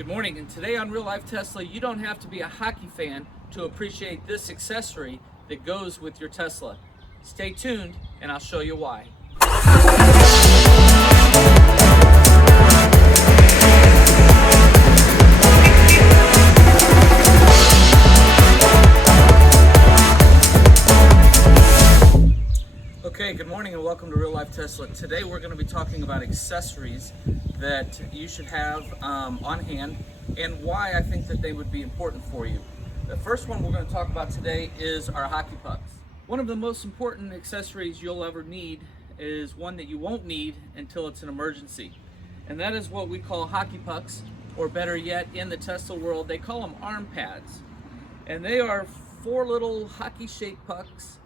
Good morning, and today on Real Life Tesla, you don't have to be a hockey fan to appreciate this accessory that goes with your Tesla. Stay tuned, and I'll show you why. Okay, good morning and welcome to Real Life Tesla. Today we're going to be talking about accessories that you should have on hand and why I think that they would be important for you. The first one we're going to talk about today is our hockey pucks. One of the most important accessories you'll ever need is one that you won't need until it's an emergency. And that is what we call hockey pucks, or better yet, in the Tesla world, they call them arm pads. And they are four little hockey-shaped pucks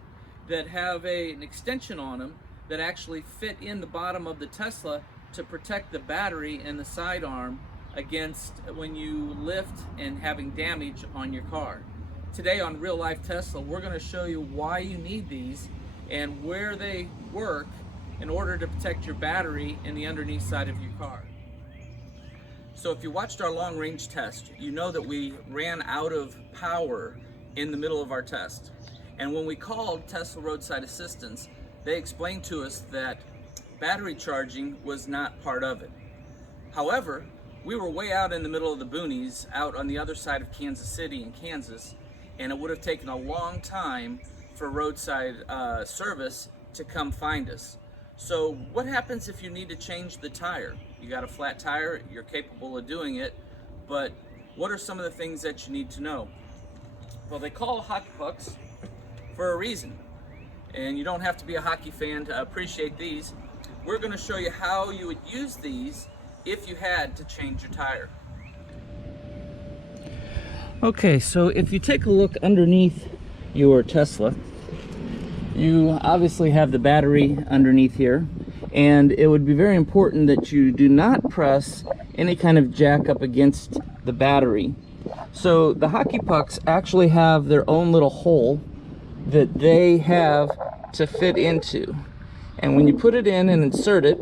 that have an extension on them that actually fit in the bottom of the Tesla to protect the battery and the sidearm against when you lift and having damage on your car. Today on Real Life Tesla, we're going to show you why you need these and where they work in order to protect your battery and the underneath side of your car. So if you watched our long range test, you know that we ran out of power in the middle of our test. And when we called Tesla Roadside Assistance, they explained to us that battery charging was not part of it. However, we were way out in the middle of the boonies, out on the other side of Kansas City in Kansas, and it would have taken a long time for roadside service to come find us. So what happens if you need to change the tire? You got a flat tire, you're capable of doing it, but what are some of the things that you need to know? Well, they call hockey pucks for a reason, and you don't have to be a hockey fan to appreciate these. We're going to show you how you would use these if you had to change your tire. Okay, so if you take a look underneath your Tesla, you obviously have the battery underneath here, and it would be very important that you do not press any kind of jack up against the battery. So the hockey pucks actually have their own little hole that they have to fit into, and when you put it in and insert it,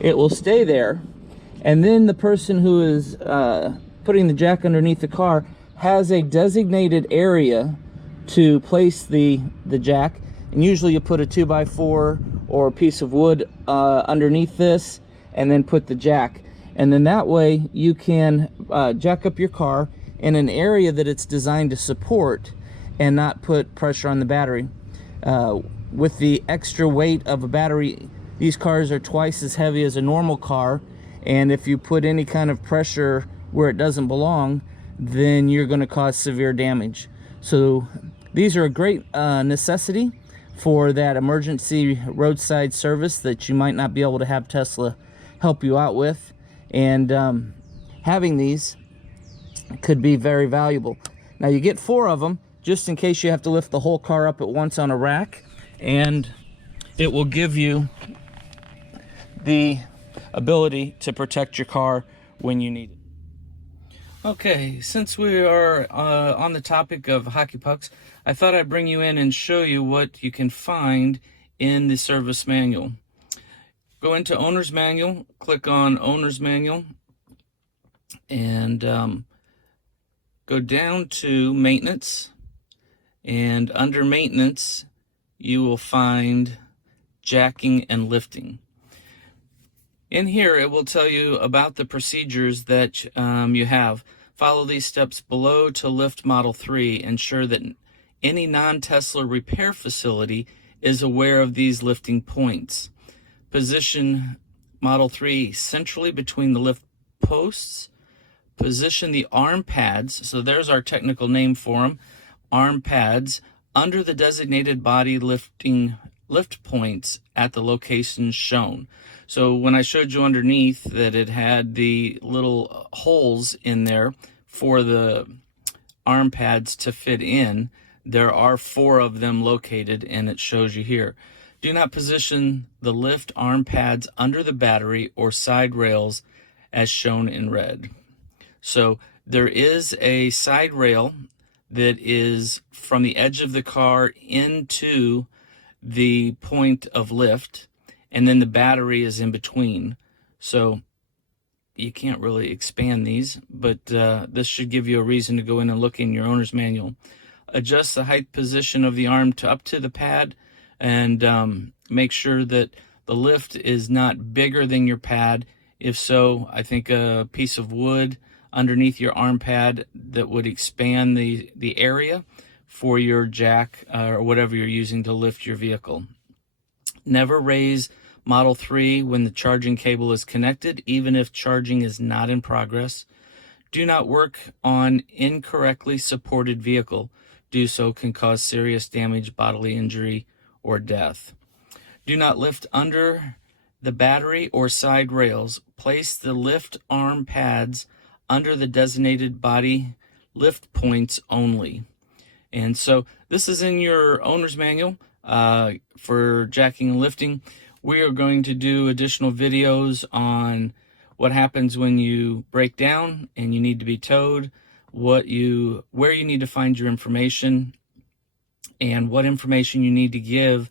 it will stay there, and then the person who is putting the jack underneath the car has a designated area to place the jack, and usually you put a 2x4 or a piece of wood underneath this and then put the jack, and then that way you can jack up your car in an area that it's designed to support and not put pressure on the battery. With the extra weight of a battery, these cars are twice as heavy as a normal car, and if you put any kind of pressure where it doesn't belong, then you're going to cause severe damage. So these are a great necessity for that emergency roadside service that you might not be able to have Tesla help you out with, and having these could be very valuable. Now you get 4 of them just in case you have to lift the whole car up at once on a rack, and it will give you the ability to protect your car when you need it. Okay, since we are on the topic of hockey pucks, I thought I'd bring you in and show you what you can find in the service manual. Go into Owner's Manual, click on Owner's Manual, and go down to Maintenance, and under Maintenance you will find Jacking and Lifting. In here it will tell you about the procedures that you have. Follow these steps below to lift Model 3. Ensure that any non-Tesla repair facility is aware of these lifting points. Position Model 3 centrally between the lift posts. Position the arm pads, so there's our technical name for them, arm pads, under the designated body lift points at the locations shown. So when I showed you underneath that it had the little holes in there for the arm pads to fit in, there are 4 of them located, and it shows you here. Do not position the lift arm pads under the battery or side rails as shown in red. So there is a side rail that is from the edge of the car into the point of lift, and then the battery is in between. So you can't really expand these, but this should give you a reason to go in and look in your owner's manual. Adjust the height position of the arm to up to the pad, and make sure that the lift is not bigger than your pad. If so, I think a piece of wood underneath your arm pad that would expand the area for your jack or whatever you're using to lift your vehicle. Never raise Model 3 when the charging cable is connected, even if charging is not in progress. Do not work on incorrectly supported vehicle. Do so can cause serious damage, bodily injury, or death. Do not lift under the battery or side rails. Place the lift arm pads under the designated body lift points only. And so this is in your owner's manual for jacking and lifting. We are going to do additional videos on what happens when you break down and you need to be towed, where you need to find your information, and what information you need to give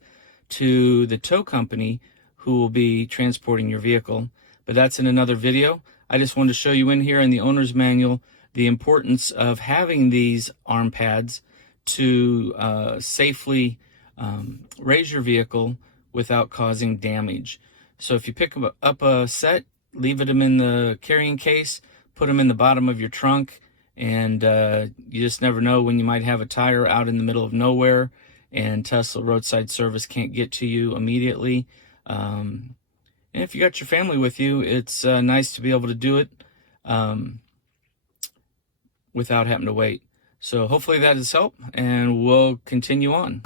to the tow company who will be transporting your vehicle. But that's in another video. I just wanted to show you in here in the owner's manual the importance of having these arm pads to safely raise your vehicle without causing damage. So if you pick up a set, leave them in the carrying case, put them in the bottom of your trunk, and you just never know when you might have a tire out in the middle of nowhere and Tesla roadside service can't get to you immediately. And if you got your family with you, it's nice to be able to do it without having to wait. So hopefully that has helped, and we'll continue on.